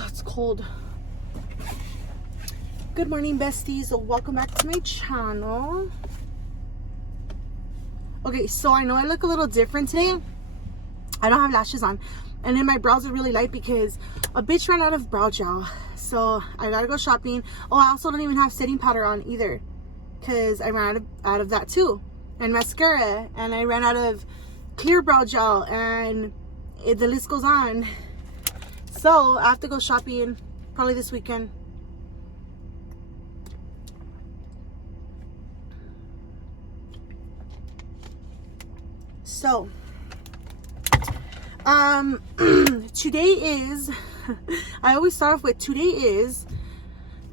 Oh, it's cold. Good morning, besties. Welcome back to my channel. Okay, so I know I look a little different today. I don't have lashes on, and then my brows are really light because a bitch ran out of brow gel, so I gotta go shopping. Oh, I also don't even have setting powder on either because I ran out of that too, and mascara, and I ran out of clear brow gel, and the list goes on. So I have to go shopping probably this weekend. So today is I always start off with today is,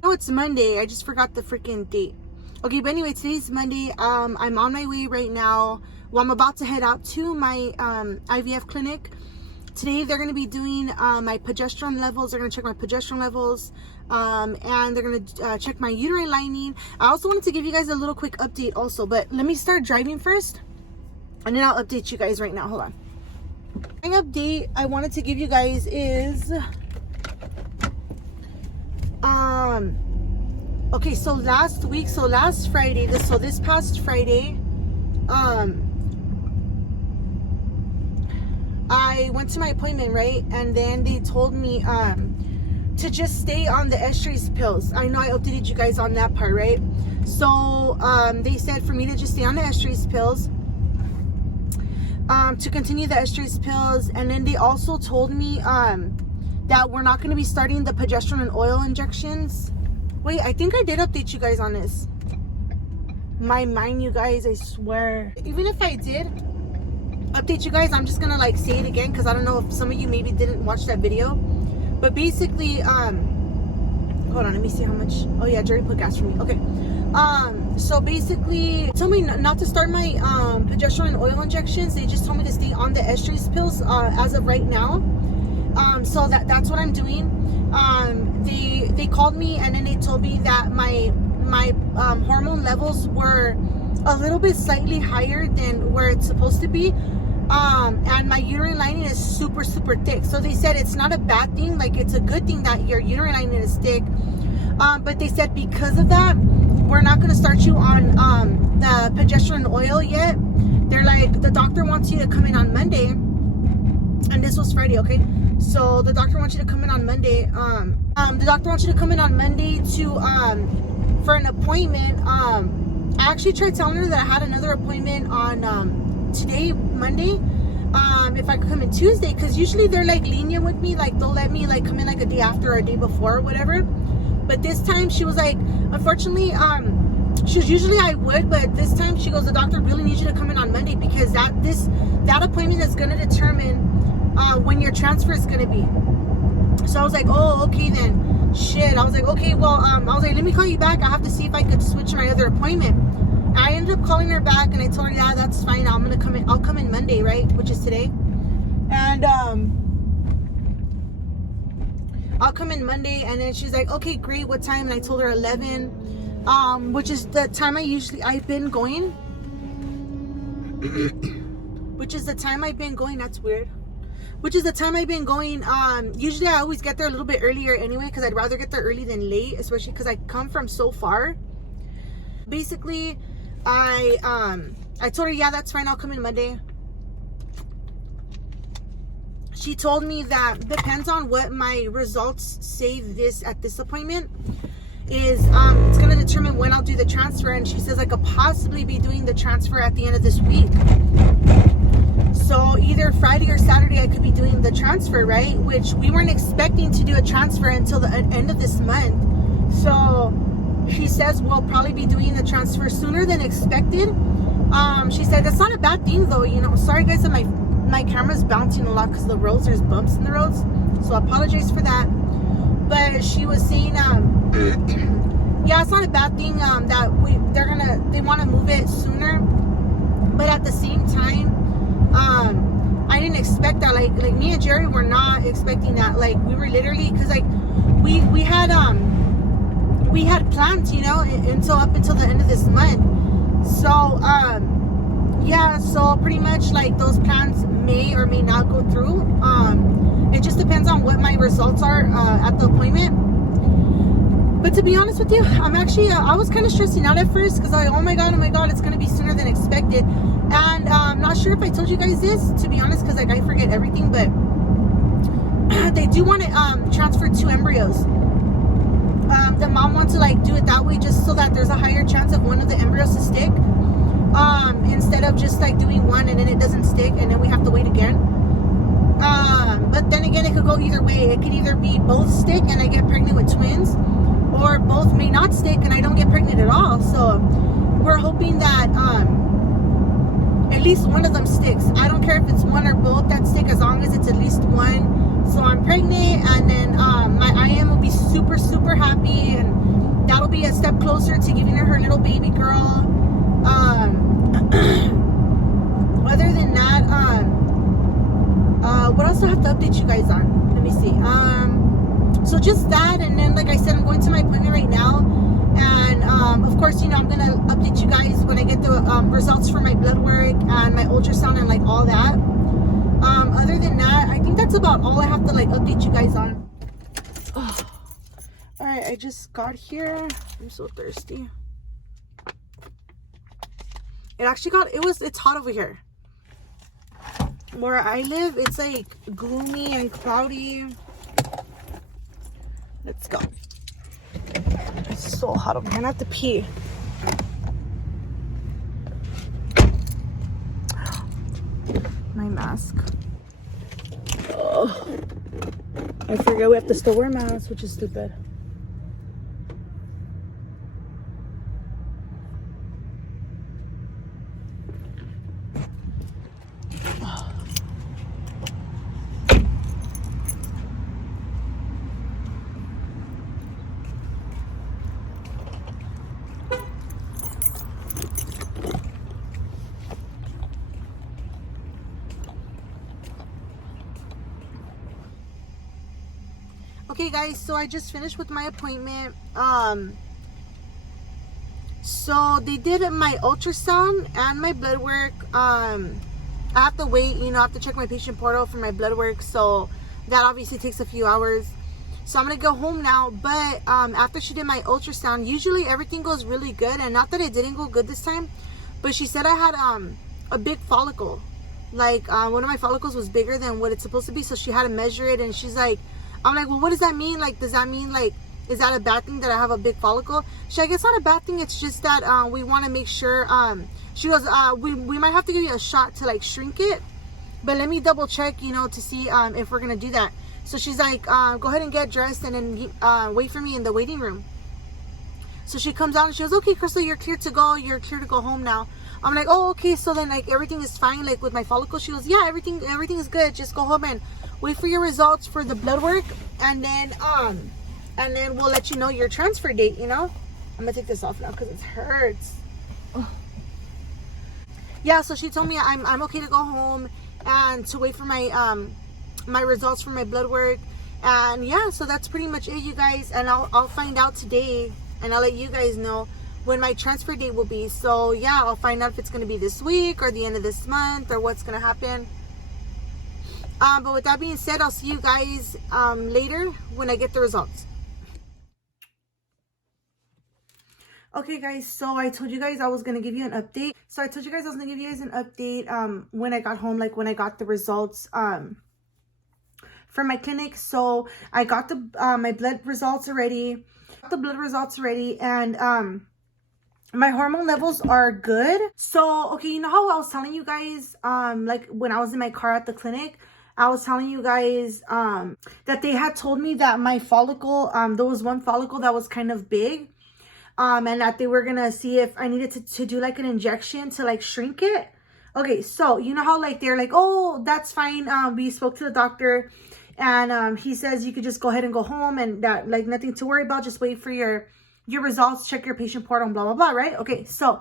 no, it's Monday. I just forgot the freaking date. Okay, but anyway, today's Monday. I'm on my way right now. Well, I'm about to head out to my IVF clinic. Today they're going to be doing my progesterone levels. They're going to check my progesterone levels, and they're going to check my uterine lining. I also wanted to give you guys a little quick update also, but let me start driving first, and then I'll update you guys right now. Hold on. The update I wanted to give you guys is, okay, so last Friday, this past Friday, I went to my appointment, right? And then they told me to just stay on the estrus pills. I know I updated you guys on that part, right? So they said for me to just stay on the estrus pills, to continue the estrus pills. And then they also told me that we're not going to be starting the progesterone and oil injections. Wait, I think I did update you guys on this. My mind, you guys, I swear. Even if I did update you guys, I'm just gonna like say it again because I don't know if some of you maybe didn't watch that video. But basically, hold on, let me see how much. Oh yeah, Jerry put gas for me. Okay, so basically told me not to start my progesterone and oil injections. They just told me to stay on the estrus pills as of right now. So that's what I'm doing. They called me and then they told me that my hormone levels were a little bit slightly higher than where it's supposed to be, and my uterine lining is super thick. So they said it's not a bad thing, like it's a good thing that your uterine lining is thick, but they said because of that we're not going to start you on the progesterone oil yet. They're like, the doctor wants you to come in on Monday, and this was Friday, okay? So the doctor wants you to come in on Monday. The doctor wants you to come in on Monday to for an appointment. I actually tried telling her that I had another appointment on today, Monday, if I could come in Tuesday, because usually they're like lenient with me, like they'll let me like come in like a day after or a day before or whatever. But this time she was like, unfortunately, she was usually I would, but this time she goes, the doctor really needs you to come in on Monday because that appointment is going to determine when your transfer is going to be. So I was like, oh, okay then. Shit. I was like, okay, well, I was like, let me call you back. I have to see if I could switch my other appointment. I ended up calling her back and I told her, yeah, that's fine. I'm gonna come in. I'll come in Monday, right? Which is today. And I'll come in Monday. And then she's like, okay, great. What time? And I told her 11, which is the time I've been going. Which is the time I've been going. That's weird. Which is the time I've been going. Usually I always get there a little bit earlier anyway, because I'd rather get there early than late, especially because I come from so far. Basically, I told her, yeah, that's fine, I'll come in Monday. She told me that depends on what my results say at this appointment is it's gonna determine when I'll do the transfer. And she says I could possibly be doing the transfer at the end of this week. So either Friday or Saturday I could be doing the transfer, right? Which we weren't expecting to do a transfer until the end of this month. So she says we'll probably be doing the transfer sooner than expected. She said that's not a bad thing though, you know. Sorry guys that my camera's bouncing a lot because the roads, there's bumps in the roads. So I apologize for that. But she was saying yeah, it's not a bad thing that they want to move it sooner. But at the same time, I didn't expect that. Like me and Jerry were not expecting that. Like we were literally, because like we had plans, you know, up until the end of this month. So yeah, so pretty much like those plans may or may not go through. It just depends on what my results are at the appointment. But to be honest with you, I'm actually I was kind of stressing out at first because I, oh my god, it's gonna be sooner than expected. And I'm not sure if I told you guys this, to be honest, because like I forget everything, but they do want to transfer 2 embryos. The mom wants to like do it that way just so that there's a higher chance of one of the embryos to stick, instead of just like doing one and then it doesn't stick and then we have to wait again. But then again, it could go either way. It could either be both stick and I get pregnant with twins, or both may not stick and I don't get pregnant at all. So we're hoping that at least one of them sticks. I don't care if it's one or both that stick, as long as it's at least one. So I'm pregnant, and then my IM will be super, super happy, and that'll be a step closer to giving her little baby girl. Other than that, what else do I have to update you guys on? Let me see. So just that, and then like I said, I'm going to my appointment right now, and of course, you know, I'm gonna update you guys when I get the results for my blood work and my ultrasound and like all that. Other than that, I think that's about all I have to like update you guys on. Oh. All right, I just got here. I'm so thirsty. It's hot over here. Where I live, it's like gloomy and cloudy. Let's go. It's so hot over here. I have to pee. My mask. Oh, I forget we have to still wear masks, which is stupid. Okay guys, so I just finished with my appointment. So they did my ultrasound and my blood work. I have to wait, you know, I have to check my patient portal for my blood work, so that obviously takes a few hours. So I'm gonna go home now. But after she did my ultrasound, usually everything goes really good, and not that it didn't go good this time, but she said I had a big follicle. Like one of my follicles was bigger than what it's supposed to be, so she had to measure it, and she's like, I'm like, well, what does that mean? Like, does that mean, like, is that a bad thing that I have a big follicle? She, I guess not a bad thing. It's just that we want to make sure. She goes, we might have to give you a shot to, like, shrink it. But let me double check, you know, to see if we're going to do that. So she's like, go ahead and get dressed and then wait for me in the waiting room. So she comes out and she goes, okay, Crystal, you're clear to go. You're clear to go home now. I'm like, oh, okay. So then, like, everything is fine, like, with my follicle. She goes, yeah, everything is good. Just go home and wait for your results for the blood work, and then we'll let you know your transfer date, you know. I'm gonna take this off now because it hurts. Oh. Yeah, so she told me I'm okay to go home and to wait for my my results for my blood work. And yeah, so that's pretty much it, you guys. And I'll find out today, and I'll let you guys know when my transfer date will be. So yeah, I'll find out if it's gonna be this week or the end of this month or what's gonna happen. But with that being said, I'll see you guys later when I get the results. Okay guys, so I told you guys I was going to give you an update. When I got home, like when I got the results from my clinic. So I got the my blood results already. And my hormone levels are good. So okay, you know how I was telling you guys like when I was in my car at the clinic, I was telling you guys that they had told me that my follicle, there was one follicle that was kind of big, and that they were gonna see if I needed to do like an injection to like shrink it. Okay, so you know how like they're like, oh, that's fine. We spoke to the doctor, and he says you could just go ahead and go home, and that like nothing to worry about. Just wait for your results, check your patient portal, and blah blah blah. Right? Okay, so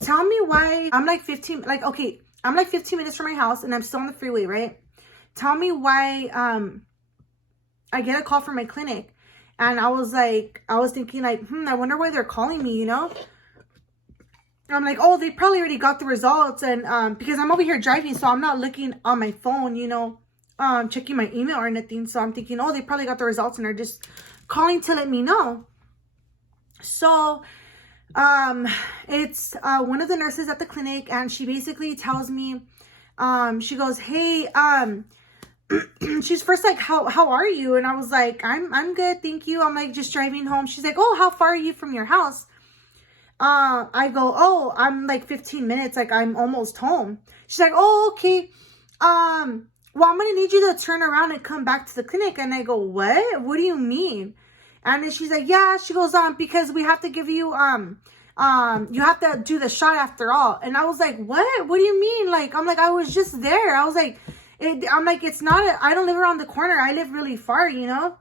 tell me why I'm like 15 minutes from my house, and I'm still on the freeway, right? Tell me why I get a call from my clinic, and I was thinking like, I wonder why they're calling me, you know? I'm like, oh, they probably already got the results. And because I'm over here driving, so I'm not looking on my phone, you know, checking my email or anything. So I'm thinking, oh, they probably got the results and are just calling to let me know. So it's one of the nurses at the clinic, and she basically tells me, she goes, hey, she's first like, how are you? And I was like, I'm good, thank you. I'm like, just driving home. She's like, oh, how far are you from your house? I go, oh, I'm like 15 minutes, like I'm almost home. She's like, oh, okay. Well, I'm gonna need you to turn around and come back to the clinic. And I go, what do you mean? And then she's like, yeah, she goes, because we have to give you, you have to do the shot after all. And I was like, what do you mean? Like, I'm like, I was just there. I was like, I'm like, it's not, I don't live around the corner. I live really far, you know?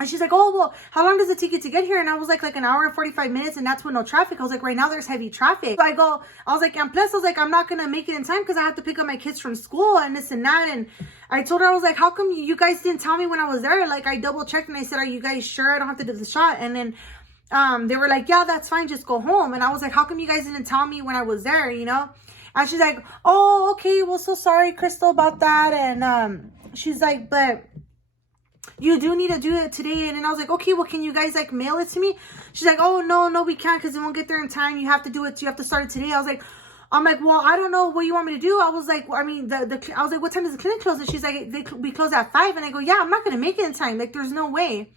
And she's like, oh, well, how long does it take you to get here? And I was like an hour and 45 minutes, and that's with no traffic. I was like, right now there's heavy traffic. So I was like, and plus I was like, I'm not going to make it in time because I have to pick up my kids from school and this and that. And I told her, I was like, how come you guys didn't tell me when I was there? Like, I double checked and I said, are you guys sure I don't have to do the shot? And then they were like, yeah, that's fine, just go home. And I was like, how come you guys didn't tell me when I was there, you know? And she's like, oh, okay, well, so sorry, Crystal, about that. And she's like, but you do need to do it today. And then I was like, okay, well, can you guys like mail it to me? She's like, oh, no, we can't because it won't get there in time. You have to do it. You have to start it today. I'm like, well, I don't know what you want me to do. I was like, I mean, I was like, what time does the clinic close? And she's like, we close at 5. And I go, yeah, I'm not going to make it in time. Like, there's no way.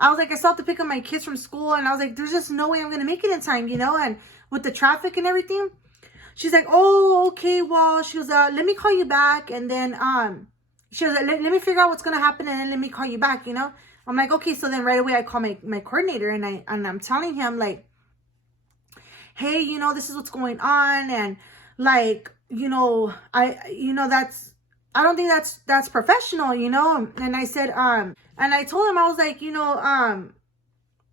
I was like, I still have to pick up my kids from school. And I was like, there's just no way I'm going to make it in time, you know? And with the traffic and everything. She's like, oh, okay, well, she goes, let me call you back. And then, she was like, let me figure out what's going to happen and then let me call you back, you know? I'm like, okay. So then right away I call my coordinator and I'm telling him like, hey, you know, this is what's going on. And like, you know, I don't think that's professional, you know? And I said, and I told him, I was like, you know,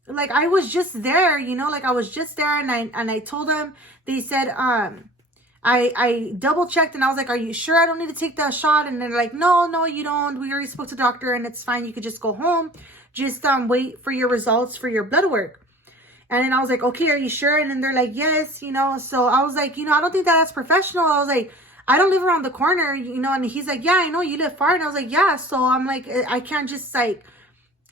like I was just there, you know, like I was just there. And I told him, they said, I double checked and I was like, are you sure I don't need to take that shot? And they're like, no, you don't. We already spoke to the doctor and it's fine. You could just go home. Just wait for your results for your blood work. And then I was like, okay, are you sure? And then they're like, yes, you know. So I was like, you know, I don't think that's professional. I was like, I don't live around the corner, you know. And he's like, yeah, I know you live far. And I was like, yeah. So I'm like, I can't just like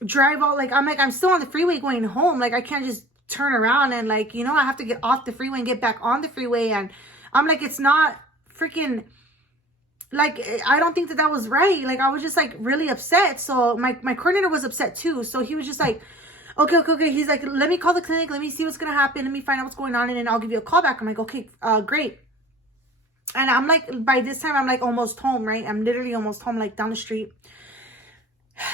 drive all, like, I'm still on the freeway going home. Like, I can't just turn around and like, you know, I have to get off the freeway and get back on the freeway. And I'm like, it's not freaking, like, I don't think that was right. Like, I was just like really upset. So my coordinator was upset too. So he was just like, okay. He's like, let me call the clinic. Let me see what's going to happen. Let me find out what's going on. And then I'll give you a call back. I'm like, okay, great. And I'm like, by this time, I'm like almost home, right? I'm literally almost home, like down the street.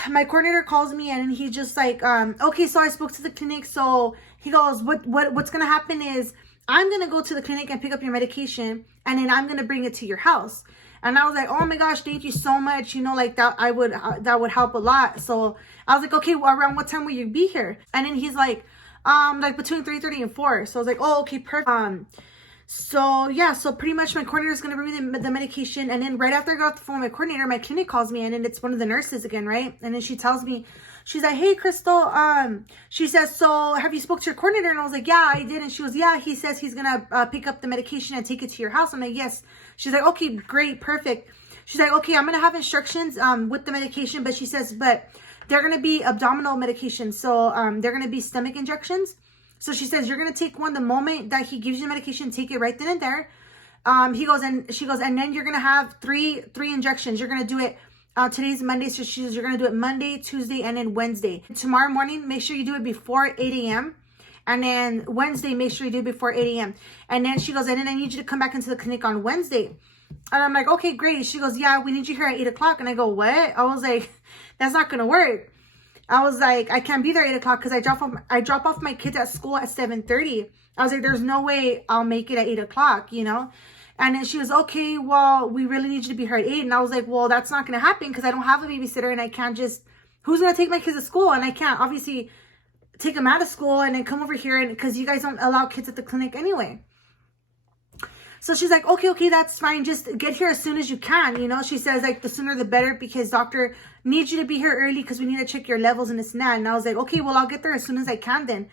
My coordinator calls me and he's just like, okay, so I spoke to the clinic. So he goes, what's going to happen is I'm going to go to the clinic and pick up your medication and then I'm going to bring it to your house. And I was like, oh my gosh, thank you so much. You know, like that, that would help a lot. So I was like, okay, well, around what time will you be here? And then he's like between 3:30 and 4. So I was like, oh, okay, perfect. So yeah, so pretty much my coordinator is going to bring me the medication. And then right after I got off the phone with my coordinator, my clinic calls me and then it's one of the nurses again, right? And then she tells me, she's like, hey, Crystal, she says, so have you spoke to your coordinator? And I was like, yeah, I did. And she goes, yeah, he says he's going to pick up the medication and take it to your house. I'm like, yes. She's like, okay, great, perfect. She's like, okay, I'm going to have instructions with the medication. But she says, but they're going to be abdominal medication. So they're going to be stomach injections. So she says, you're going to take one the moment that he gives you the medication, take it right then and there. He goes, and she goes, and then you're going to have three injections. You're going to do it. Today's Monday, so she says you're going to do it Monday, Tuesday, and then Wednesday. Tomorrow morning, make sure you do it before 8 a.m. And then Wednesday, make sure you do it before 8 a.m. And then she goes, and then I need you to come back into the clinic on Wednesday. And I'm like, okay, great. She goes, yeah, we need you here at 8 o'clock. And I go, what? I was like, that's not going to work. I was like, I can't be there at 8 o'clock because I drop off my kids at school at 7:30. I was like, there's no way I'll make it at 8 o'clock, you know? And then she was, okay, well, we really need you to be here at 8. And I was like, well, that's not going to happen because I don't have a babysitter and I can't just, who's going to take my kids to school? And I can't obviously take them out of school and then come over here and because you guys don't allow kids at the clinic anyway. So she's like, okay, that's fine. Just get here as soon as you can. You know, she says like the sooner the better because doctor needs you to be here early because we need to check your levels and this and that. And I was like, okay, well, I'll get there as soon as I can then.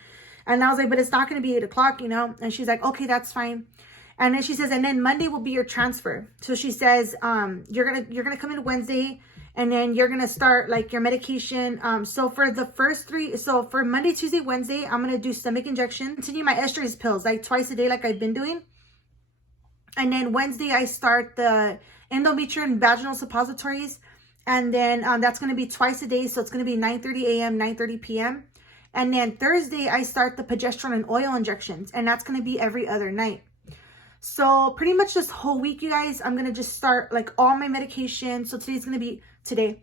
And I was like, but it's not going to be 8 o'clock, you know? And she's like, okay, that's fine. And then she says, and then Monday will be your transfer. So she says, you're gonna come in Wednesday, and then you're gonna start like your medication. So for the first 3, so for Monday, Tuesday, Wednesday, I'm gonna do stomach injection. Continue my estrus pills like twice a day, like I've been doing. And then Wednesday, I start the endometrial and vaginal suppositories. And then that's going to be twice a day. So it's going to be 9:30 a.m., 9:30 p.m. And then Thursday, I start the progesterone and oil injections. And that's going to be every other night. So pretty much this whole week, you guys, I'm going to just start like all my medication. So today's going to be today.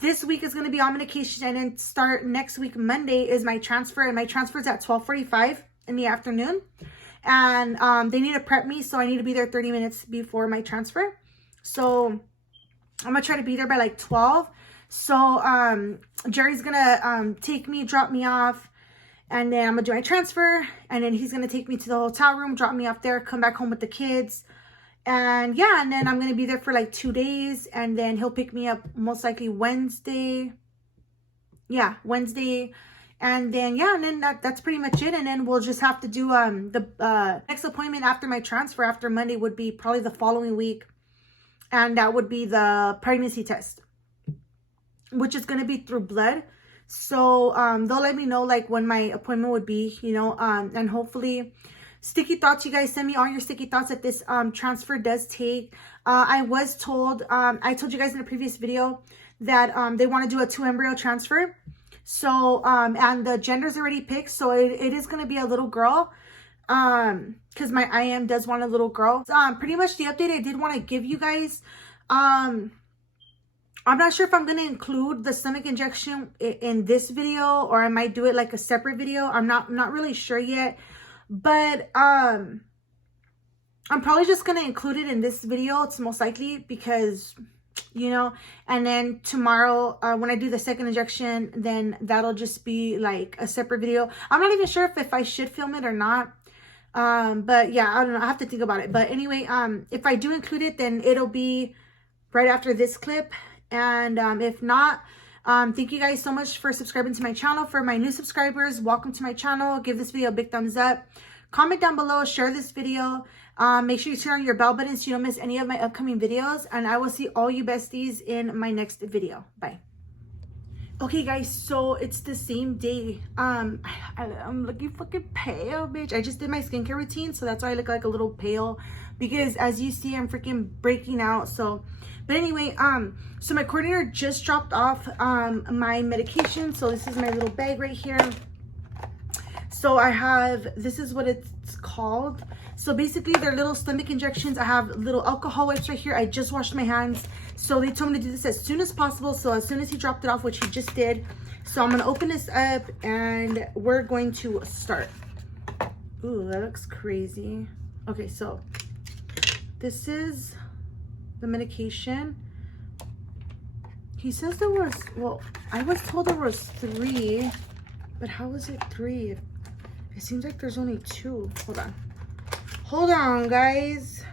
This week is going to be all medication. And then start next week, Monday, is my transfer. And my transfer is at 12:45 in the afternoon. And they need to prep me. So I need to be there 30 minutes before my transfer. So I'm gonna try to be there by like 12. So Jerry's gonna take me, drop me off, and then I'm gonna do my transfer, and then he's gonna take me to the hotel room, drop me off there, come back home with the kids, and yeah, and then I'm gonna be there for like 2 days, and then he'll pick me up most likely Wednesday. Yeah, Wednesday. And then yeah, and then that's pretty much it. And then we'll just have to do the next appointment after my transfer, after Monday, would be probably the following week. And that would be the pregnancy test, which is going to be through blood. So they'll let me know like when my appointment would be, you know, and hopefully sticky thoughts, you guys send me all your sticky thoughts that this transfer does take. I was told, I told you guys in a previous video that they want to do a 2 embryo transfer. So and the gender's already picked, so it is going to be a little girl. Because my IM does want a little girl. Pretty much the update I did want to give you guys. I'm not sure if I'm going to include the stomach injection in this video, or I might do it like a separate video. I'm not really sure yet, but I'm probably just going to include it in this video. It's most likely because, you know, and then tomorrow when I do the second injection, then that'll just be like a separate video. I'm not even sure if I should film it or not. But yeah, I don't know. I have to think about it. But anyway, if I do include it, then it'll be right after this clip. And if not, thank you guys so much for subscribing to my channel. For my new subscribers, welcome to my channel. Give this video a big thumbs up. Comment down below, share this video. Make sure you turn on your bell button so you don't miss any of my upcoming videos. And I will see all you besties in my next video. Bye. Okay guys, so it's the same day. I'm looking fucking pale, bitch. I just did my skincare routine, so that's why I look like a little pale, because as you see, I'm freaking breaking out. So but anyway, so my coordinator just dropped off my medication. So this is my little bag right here. So I have, this is what it's called. So basically they're little stomach injections. I have little alcohol wipes right here. I just washed my hands. So they told me to do this as soon as possible. So as soon as he dropped it off, which he just did. So I'm going to open this up and we're going to start. Ooh, that looks crazy. Okay, so this is the medication. He says there was, well, I was told there was 3, but how is it 3? It seems like there's only 2. Hold on. Hold on, guys.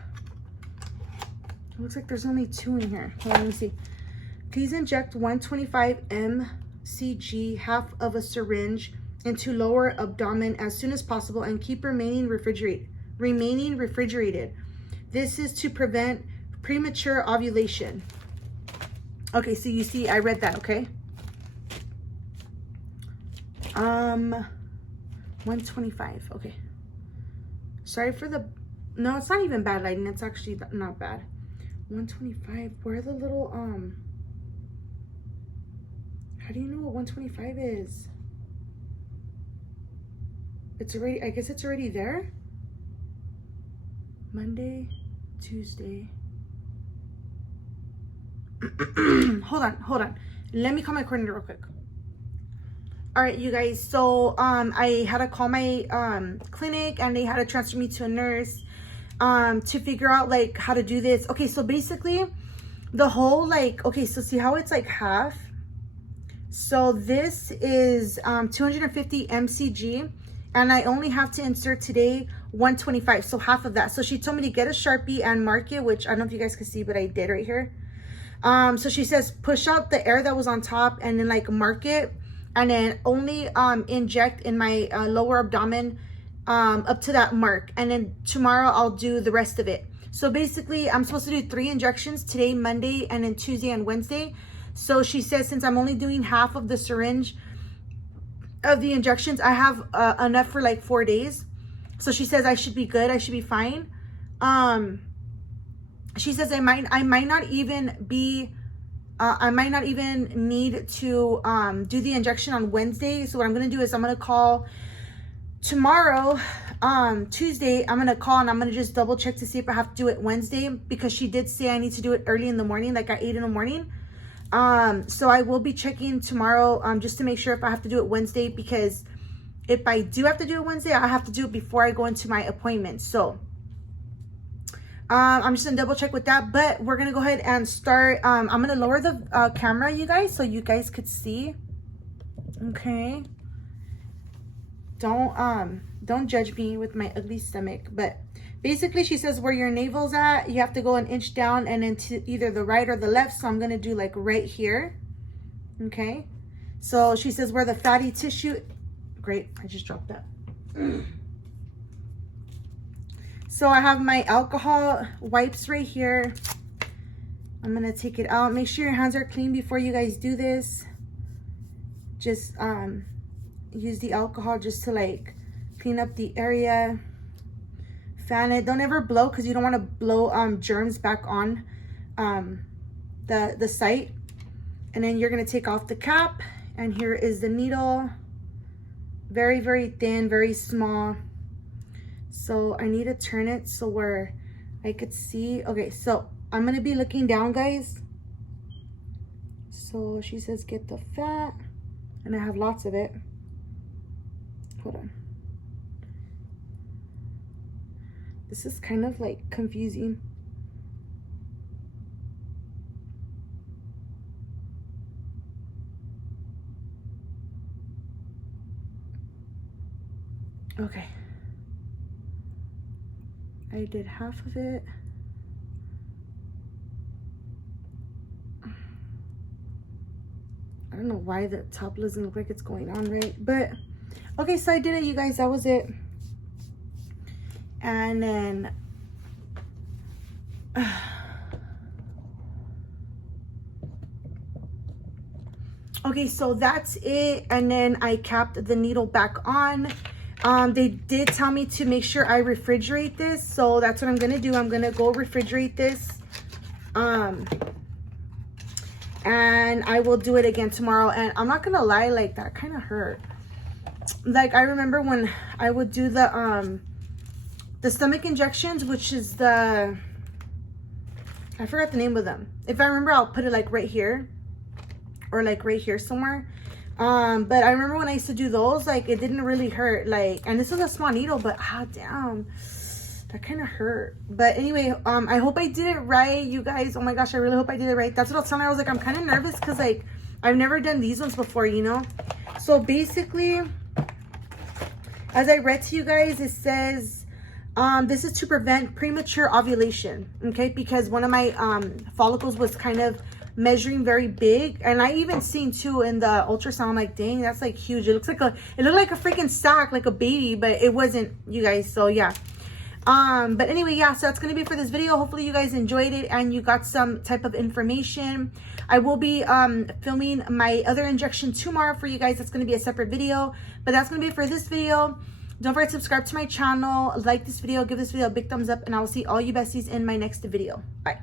It looks like there's only 2 in here. Hold on, let me see. Please inject 125 mcg, half of a syringe, into lower abdomen as soon as possible and keep remaining refrigerated. This is to prevent premature ovulation. Okay, so you see, I read that, okay? 125, okay. Sorry for the, no, it's not even bad lighting. It's actually not bad. 125, where are the little, how do you know what 125 is? It's already, I guess it's already there. Monday, Tuesday. Hold on. Let me call my coordinator real quick. All right, you guys. So I had to call my clinic and they had to transfer me to a nurse to figure out like how to do this. Okay, so basically the whole like, okay, so see how it's like half. So this is 250 mcg and I only have to insert today 125, so half of that. So she told me to get a Sharpie and mark it, which I don't know if you guys can see, but I did right here. So she says push out the air that was on top and then like mark it and then only inject in my lower abdomen up to that mark, and then tomorrow I'll do the rest of it. So basically I'm supposed to do 3 injections today, Monday, and then Tuesday and Wednesday. So she says since I'm only doing half of the syringe of the injections, I have enough for like 4 days. So she says I should be good, I should be fine. She says I might not even be I might not even need to do the injection on Wednesday. So what I'm gonna do is I'm gonna call tomorrow, Tuesday. I'm gonna call and I'm gonna just double check to see if I have to do it Wednesday, because she did say I need to do it early in the morning, like at 8 in the morning. So I will be checking tomorrow just to make sure if I have to do it Wednesday, because if I do have to do it Wednesday, I have to do it before I go into my appointment. So I'm just gonna double check with that, but we're gonna go ahead and start. I'm gonna lower the camera, you guys, so you guys could see. Okay, don't judge me with my ugly stomach, but basically she says where your navel's at, you have to go an inch down and then to either the right or the left. So I'm gonna do like right here. Okay, so she says where the fatty tissue, great, I just dropped that. So I have my alcohol wipes right here. I'm gonna take it out. Make sure your hands are clean before you guys do this. Just use the alcohol just to like clean up the area. Fan it. Don't ever blow, because you don't want to blow germs back on the site. And then you're gonna take off the cap, and here is the needle. Very, very thin, very small. So I need to turn it so where I could see. Okay, so I'm gonna be looking down, guys. So she says get the fat, and I have lots of it. Hold on. This is kind of like confusing. Okay. I did half of it. I don't know why the top doesn't look like it's going on right, but okay, so I did it, you guys. That was it. And then okay, so that's it. And then I capped the needle back on. They did tell me to make sure I refrigerate this, so that's what I'm gonna do. I'm gonna go refrigerate this, and I will do it again tomorrow. And I'm not gonna lie, like that kind of hurt. Like I remember when I would do the stomach injections, which is I forgot the name of them. If I remember, I'll put it like right here or like right here somewhere. But I remember when I used to do those, like it didn't really hurt, like, and this is a small needle, but damn, that kind of hurt. But anyway, I hope I did it right, you guys. Oh my gosh, I really hope I did it right. That's what I was telling her. I was like, I'm kind of nervous because like I've never done these ones before, you know. So basically, as I read to you guys, it says this is to prevent premature ovulation. Okay, because one of my follicles was kind of measuring very big, and I even seen too in the ultrasound. I'm like, dang, that's like huge. It looked like a freaking sack, like a baby, but it wasn't, you guys. So yeah, but anyway, yeah, so that's gonna be for this video. Hopefully you guys enjoyed it and you got some type of information. I will be filming my other injection tomorrow for you guys. That's gonna be a separate video, but that's gonna be it for this video. Don't forget to subscribe to my channel, like this video, give this video a big thumbs up, and I will see all you besties in my next video. Bye.